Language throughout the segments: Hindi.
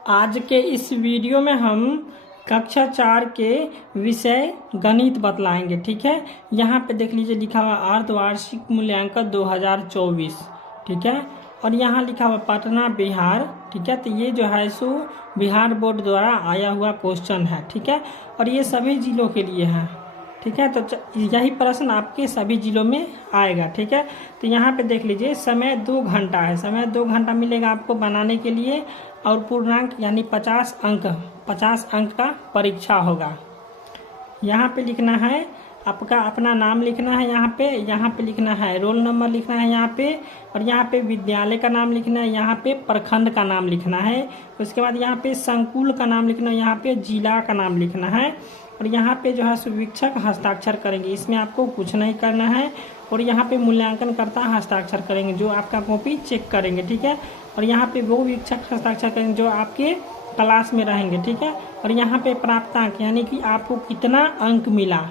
आज के इस वीडियो में हम कक्षा 4 के विषय गणित बतलाएंगे। ठीक है, यहाँ पे देख लीजिए लिखा हुआ अर्धवार्षिक मूल्यांकन 2024। ठीक है, और यहाँ लिखा हुआ पटना बिहार। ठीक है, तो ये जो है सो बिहार बोर्ड द्वारा आया हुआ क्वेश्चन है। ठीक है, और ये सभी जिलों के लिए है। ठीक है, तो यही प्रश्न आपके सभी जिलों में आएगा। ठीक है, तो यहाँ पे देख लीजिए समय 2 घंटा है। समय 2 घंटा मिलेगा आपको बनाने के लिए, और पूर्णांक यानी 50 अंक का परीक्षा होगा। यहाँ पे लिखना है आपका अपना नाम लिखना है। यहाँ पे लिखना है रोल नंबर लिखना है यहाँ पे, और यहाँ पे विद्यालय का नाम लिखना है, यहाँ पे प्रखंड का नाम लिखना है। उसके बाद यहाँ पे संकुल का नाम लिखना है, यहाँ पे जिला का नाम लिखना है, और यहाँ पे जो है शिक्षक हस्ताक्षर करेंगे। इसमें आपको कुछ नहीं करना है, और यहाँ पे मूल्यांकन करता हस्ताक्षर करेंगे जो आपका कॉपी चेक करेंगे। ठीक है, और यहाँ पे वो शिक्षक हस्ताक्षर करेंगे जो आपके क्लास में रहेंगे। ठीक है, और यहाँ पे प्राप्तांक यानी कि आपको कितना अंक मिला,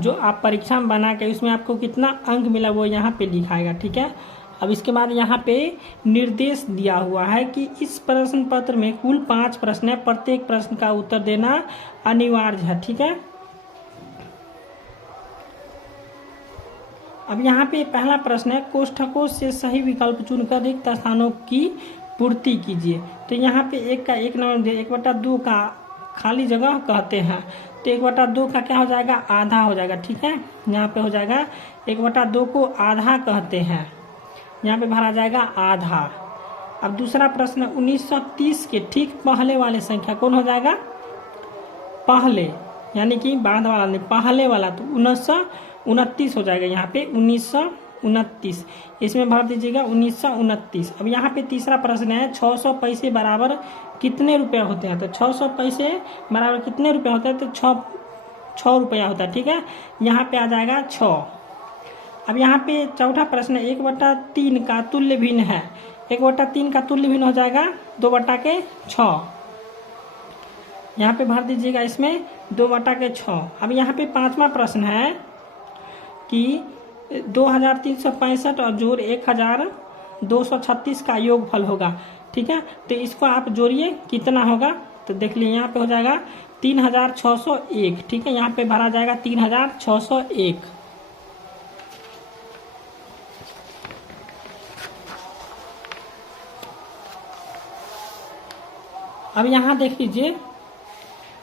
जो आप परीक्षा में बना के उसमें आपको कितना अंक मिला वो यहाँ पे लिखाएगा। ठीक है, अब इसके बाद यहाँ पे निर्देश दिया हुआ है कि इस प्रश्न पत्र में कुल 5 प्रश्न है, प्रत्येक प्रश्न का उत्तर देना अनिवार्य है। ठीक है, अब यहाँ पे पहला प्रश्न है कोष्ठकों से सही विकल्प चुनकर रिक्त स्थानों की पूर्ति कीजिए। तो यहाँ पे 1 का 1 नंबर 1/2 का खाली जगह कहते हैं, तो 1/2 का क्या हो जाएगा, आधा हो जाएगा। ठीक है, यहाँ पे हो जाएगा 1/2 को आधा कहते हैं, यहाँ पे भरा जाएगा आधा। अब दूसरा प्रश्न 1930 के ठीक पहले वाले संख्या कौन हो जाएगा, पहले यानी कि बाद वाला नहीं, पहले वाला, तो 1929 हो जाएगा। यहाँ पे 1929, इसमें भर दीजिएगा 1929। अब यहाँ पे तीसरा प्रश्न है 600 पैसे बराबर कितने रुपया होते हैं। तो 600 पैसे बराबर कितने रुपया होता है, तो 6 रुपया होता है। ठीक है, यहाँ पे आ जाएगा 6। अब यहाँ पे चौथा प्रश्न 1/3 का तुल्य भिन्न है। 1/3 का तुल्य भिन्न हो जाएगा 2/6। यहाँ पे भर दीजिएगा इसमें 2/6। अब यहाँ पे पांचवा प्रश्न है कि 2365 और जोड़ 1236 का योगफल होगा। ठीक है, तो इसको आप जोड़िए कितना होगा, तो देख लीजिए यहाँ पे हो जाएगा 3601। ठीक है, यहाँ पे भरा जाएगा 3601। अब यहाँ देख लीजिए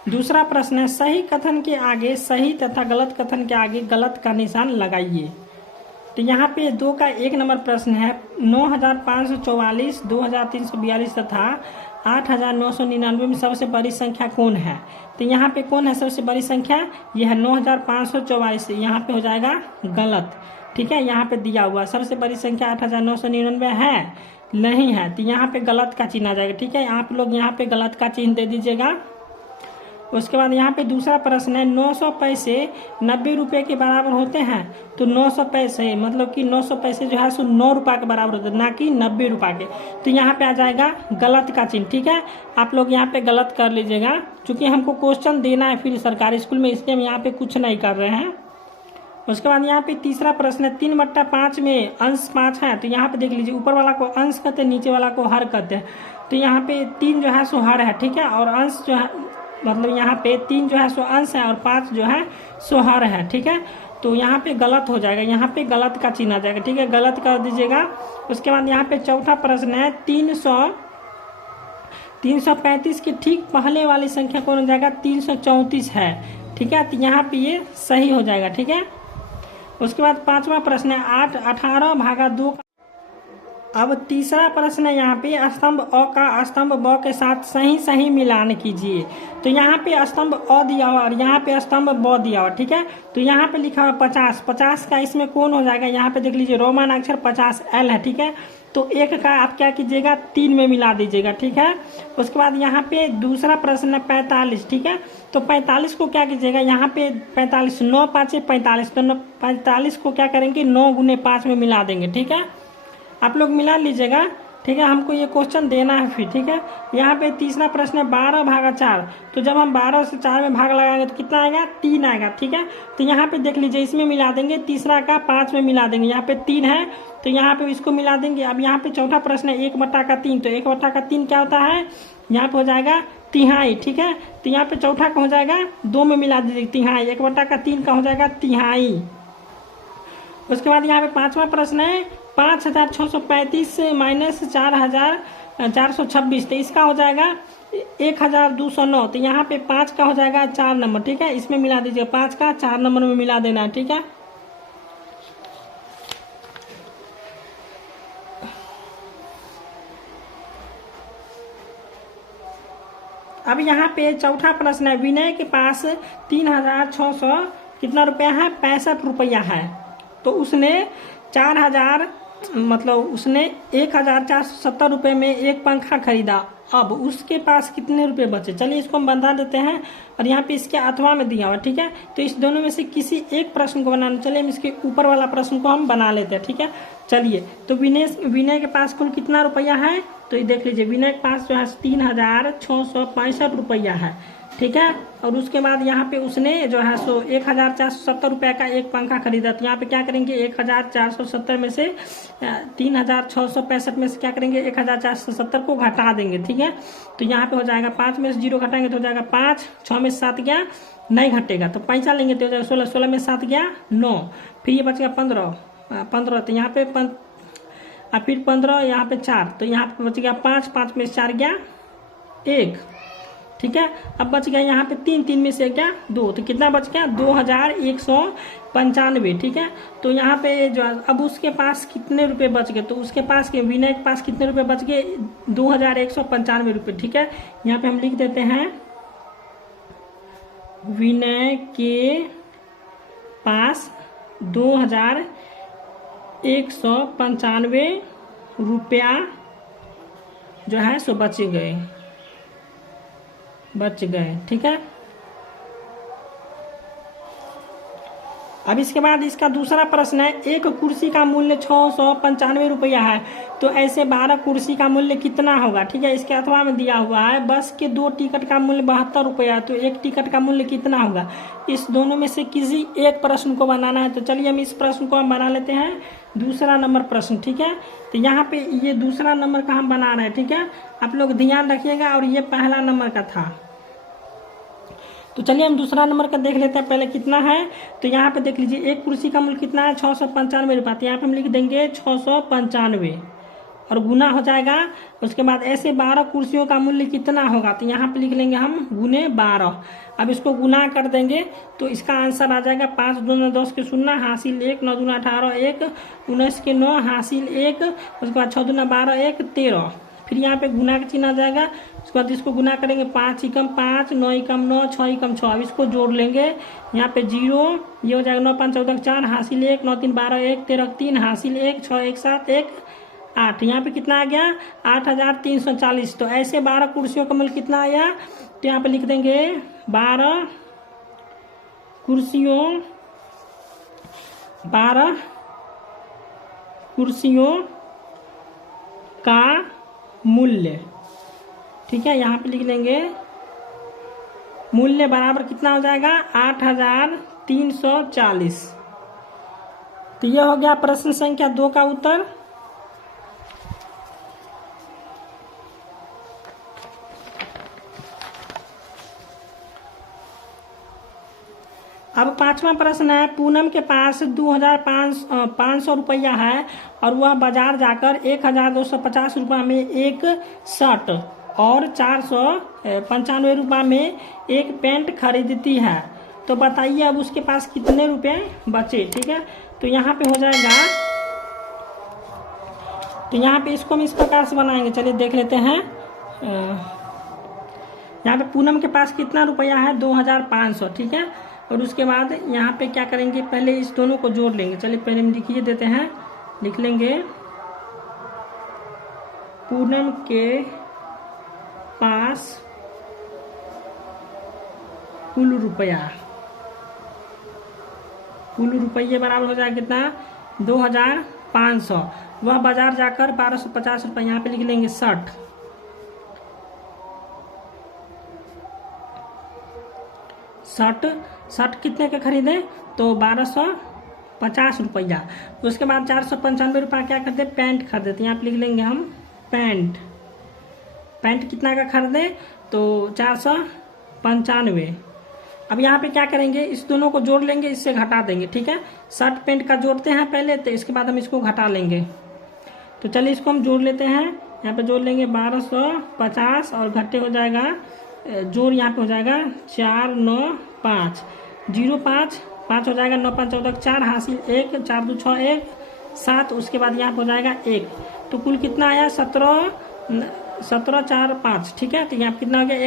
दूसरा प्रश्न है सही कथन के आगे सही तथा गलत कथन के आगे गलत का निशान लगाइए। तो यहाँ पे 2 का 1 नंबर प्रश्न है 9544, 2342 तथा 8999 में सबसे बड़ी संख्या कौन है। तो यहाँ पे कौन है सबसे बड़ी संख्या, यह है 9544। यहाँ पे हो जाएगा गलत। ठीक है, यहाँ पे दिया हुआ सबसे बड़ी संख्या 8999 है, नहीं है, तो यहाँ पे गलत का चिन्ह आ जाएगा। ठीक है, आप लोग यहाँ पे गलत का चिन्ह दे दीजिएगा। उसके बाद यहाँ पे दूसरा प्रश्न है 900 पैसे 90 रुपये के बराबर होते हैं। तो 900 पैसे मतलब कि 900 पैसे जो है सो 9 रुपये के बराबर होते हैं, ना कि 90 रुपये के। तो यहाँ पे आ जाएगा गलत का चिन्ह। ठीक है, आप लोग यहाँ पे गलत कर लीजिएगा, क्योंकि हमको क्वेश्चन देना है फिर सरकारी स्कूल में, इसलिए हम यहाँ पे कुछ नहीं कर रहे हैं। उसके बाद यहाँ पे तीसरा प्रश्न है 3/5 में अंश 5 है। तो यहाँ पे देख लीजिए ऊपर वाला को अंश कहते हैं, नीचे वाला को हर कहते हैं। तो यहाँ पे 3 जो है सो हर है। ठीक है, और अंश जो है मतलब यहाँ पे 3 जो है सो अंश है और 5 जो है सो हर है। ठीक है, तो यहाँ पे गलत हो जाएगा, यहाँ पे गलत का चिन्ह आ जाएगा। ठीक है, गलत कर दीजिएगा। उसके बाद यहाँ पे चौथा प्रश्न है 335 के ठीक पहले वाली संख्या कौन हो जाएगा, 334 है। ठीक है, तो यहाँ पे ये सही हो जाएगा। ठीक है, उसके बाद पांचवा प्रश्न है 8 18/2। अब तीसरा प्रश्न है यहाँ पे स्तंभ अ का स्तंभ ब के साथ सही मिलान कीजिए। तो यहाँ पे स्तंभ अ दिया हुआ और यहाँ पे स्तंभ ब दिया हुआ। ठीक है, तो यहाँ पे लिखा हुआ 50 का इसमें कौन हो जाएगा, यहाँ पे देख लीजिए रोमन अक्षर 50L है। ठीक है, तो 1 का आप क्या कीजिएगा 3 में मिला दीजिएगा। ठीक है, उसके बाद यहाँ पे दूसरा प्रश्न है 45। ठीक है, तो 45 को क्या कीजिएगा, यहाँ पे 45 9 5 45, तो 45 को क्या करेंगे 9 × 5 में मिला देंगे। ठीक है, आप लोग मिला लीजिएगा। ठीक है, हमको ये क्वेश्चन देना है फिर। ठीक है, यहाँ पे तीसरा प्रश्न है 12/4। तो जब हम 12 से 4 में भाग लगाएंगे तो कितना आएगा, 3 आएगा। ठीक है, तो यहाँ पे देख लीजिए, इसमें मिला देंगे, तीसरा का 5 में मिला देंगे, यहाँ पे 3 है तो यहाँ पे इसको मिला देंगे। अब यहाँ पे चौथा प्रश्न है 1/3। तो 1/3 क्या होता है, यहाँ पे हो जाएगा तिहाई। ठीक है, तो यहाँ पे चौथा का हो जाएगा 2 में मिला दीजिए तिहाई, 1/3 का हो जाएगा तिहाई। उसके बाद यहाँ पे पांचवा प्रश्न है 5635 माइनस 4426। तो इसका हो जाएगा 1209। तो यहाँ पे 5 का हो जाएगा 4 नंबर। ठीक है, इसमें मिला दीजिए, 5 का 4 नंबर में मिला देना है। ठीक है, अब यहाँ पे चौथा प्रश्न है, विनय के पास 3600 कितना रुपया है, 65 रुपया है। तो उसने 4000 मतलब उसने 1470 रुपये में एक पंखा खरीदा। अब उसके पास कितने रुपए बचे, चलिए इसको हम बता देते हैं। और यहाँ पे इसके अथवा में दिया हुआ। ठीक है, तो इस दोनों में से किसी एक प्रश्न को बनाना, चलिए हम इसके ऊपर वाला प्रश्न को हम बना लेते हैं। ठीक है, चलिए, तो विनय के पास कुल कितना रुपया है, तो ये देख लीजिए, विनय के पास जो है 3665 रुपया है। ठीक है, और उसके बाद यहाँ पे उसने जो है 1470 रुपये का एक पंखा खरीदा। तो यहाँ पे क्या करेंगे, 1470 में से 3665 में से क्या करेंगे, 1470 को घटा देंगे। ठीक है, तो यहाँ पे हो जाएगा 5 में से 0 घटाएंगे तो हो जाएगा 5, 6 में से 7 गया, नहीं घटेगा तो पैसा लेंगे तो हो जाएगा 16, 16 में 7 गया 9, फिर ये बच गया 15, तो यहाँ पे फिर 15, यहाँ पे 4, तो यहाँ पे बच गया 5, 5 में से 4 गया 1। ठीक है, अब बच गया यहाँ पे 3, 3 में से क्या 2, तो कितना बच गया 2195। ठीक है, तो यहाँ पे जो अब उसके पास कितने रुपए बच गए, तो उसके पास के विनय के पास कितने रुपए बच गए, 2195 रुपये। ठीक है, यहाँ पे हम लिख देते हैं विनय के पास 2195 रुपया जो है सो बच गए। ठीक है, अब इसके बाद इसका दूसरा प्रश्न है, एक कुर्सी का मूल्य 695 रुपया है। तो ऐसे 12 कुर्सी का मूल्य कितना होगा। ठीक है, इसके अथवा में दिया हुआ है बस के 2 टिकट का मूल्य 72 रुपया। तो एक टिकट का मूल्य कितना होगा, इस दोनों में से किसी एक प्रश्न को बनाना है। तो चलिए हम इस प्रश्न को हम बना लेते हैं, दूसरा नंबर प्रश्न। ठीक है, तो यहाँ पे ये दूसरा नंबर का हम बना रहे हैं। ठीक है, आप लोग ध्यान रखिएगा, और ये पहला नंबर का था। तो चलिए हम दूसरा नंबर का देख लेते हैं पहले कितना है। तो यहाँ पे देख लीजिए, एक कुर्सी का मूल्य कितना है, 695 रुपया। तो यहाँ पे हम लिख देंगे 695 और गुना हो जाएगा। उसके बाद ऐसे 12 कुर्सियों का मूल्य कितना होगा, तो यहाँ पे लिख लेंगे हम गुने 12। अब इसको गुना कर देंगे तो इसका आंसर आ जाएगा 5 दूना 10 के 0 हासिल 1, 9 दूना 18 1, 19 के 9 हासिल 1, उसके बाद 6 दूना 12 1, 13। फिर यहाँ पे गुना का चिन्ह आ जाएगा। उसके बाद इसको गुना करेंगे, 5 एकम 5, 9 एकम 9, 6 एकम 6। अब इसको जोड़ लेंगे, यहाँ पे 0, ये हो जाएगा 9 5 14 4 हासिल 1, 9 3 12 1, 13 3 हासिल 1, 6 1 7 1 8। यहाँ पे कितना आ गया 8340। तो ऐसे 12 कुर्सियों का मूल्य कितना आया, तो यहाँ पे लिख देंगे 12 कुर्सियों का मूल्य। ठीक है, यहाँ पे लिख देंगे मूल्य बराबर कितना हो जाएगा 8340। तो यह हो गया प्रश्न संख्या 2 का उत्तर। अब पांचवा प्रश्न है, पूनम के पास 2500 रुपया है और वह बाजार जाकर 1250 रुपया में एक शर्ट और 495 रुपया में एक पैंट खरीदती है। तो बताइए अब उसके पास कितने रुपए बचे। ठीक है, तो यहाँ पे हो जाएगा, तो यहाँ पे इसको हम इस प्रकार से बनाएंगे, चलिए देख लेते हैं। यहाँ पे पूनम के पास कितना रुपया है 2500। ठीक है, और उसके बाद यहाँ पे क्या करेंगे, पहले इस दोनों को जोड़ लेंगे। चलिए पहले हम लिखिए देते हैं, लिख लेंगे पूनम के पास कुल रुपये बराबर हो जाएगा कितना 2500। वह बाजार जाकर 1250 रुपये, यहाँ पे लिख लेंगे शर्ट। शर्ट कितने के खरीदे? तो 1250 रुपया। उसके बाद 495 रुपया क्या खरीदे? पैंट खरीदे, तो यहाँ पे लिख लेंगे हम पैंट। पैंट कितना का खरीदे? तो 495। अब यहाँ पे क्या करेंगे, इस दोनों को जोड़ लेंगे, इससे घटा देंगे, ठीक है। शर्ट पैंट का जोड़ते हैं पहले, तो इसके बाद हम इसको घटा लेंगे। तो चलिए इसको हम जोड़ लेते हैं। यहाँ पे जोड़ लेंगे 1250 और घटे हो जाएगा, जोड़ यहाँ पे हो जाएगा 495, 05 5 हो जाएगा, 9 5 14 4 हासिल 1, 4 2 6 1 7, उसके बाद यहाँ पे हो जाएगा 1। तो कुल कितना आया? 17 4 5, ठीक है। तो यहाँ पे कितना हो गया?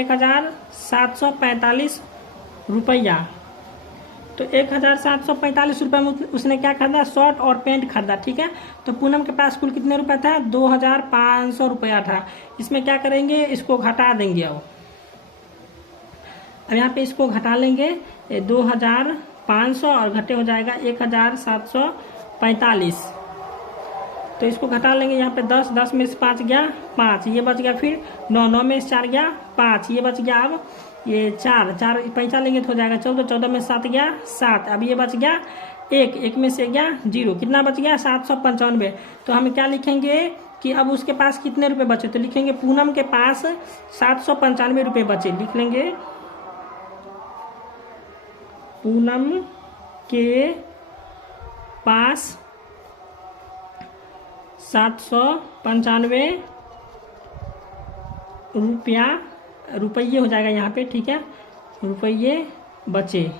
1745 रुपया। तो 1745 रुपये में उसने क्या खरीदा? शर्ट और पैंट खरीदा, ठीक है। तो पूनम के पास कुल कितने रुपए था? 2500 रुपया था। इसमें क्या करेंगे, इसको घटा देंगे। अब यहाँ पे इसको घटा लेंगे, 2500 और घटे हो जाएगा 1745। तो इसको घटा लेंगे, यहाँ पे 10 में से 5 गया 5, ये बच गया, फिर 9 में से 4 गया 5, ये बच गया। अब ये 4 पैंचा लेंगे तो हो जाएगा 14 में 7 गया 7, अब ये बच गया 1 में से गया 0, कितना बच गया? 795। तो हम क्या लिखेंगे कि अब उसके पास कितने रुपए बचे? तो लिखेंगे पूनम के पास 795 रुपये बचे। लिख लेंगे पूनम के पास 795 रुपये हो जाएगा यहाँ पे, ठीक है, रुपये बचे।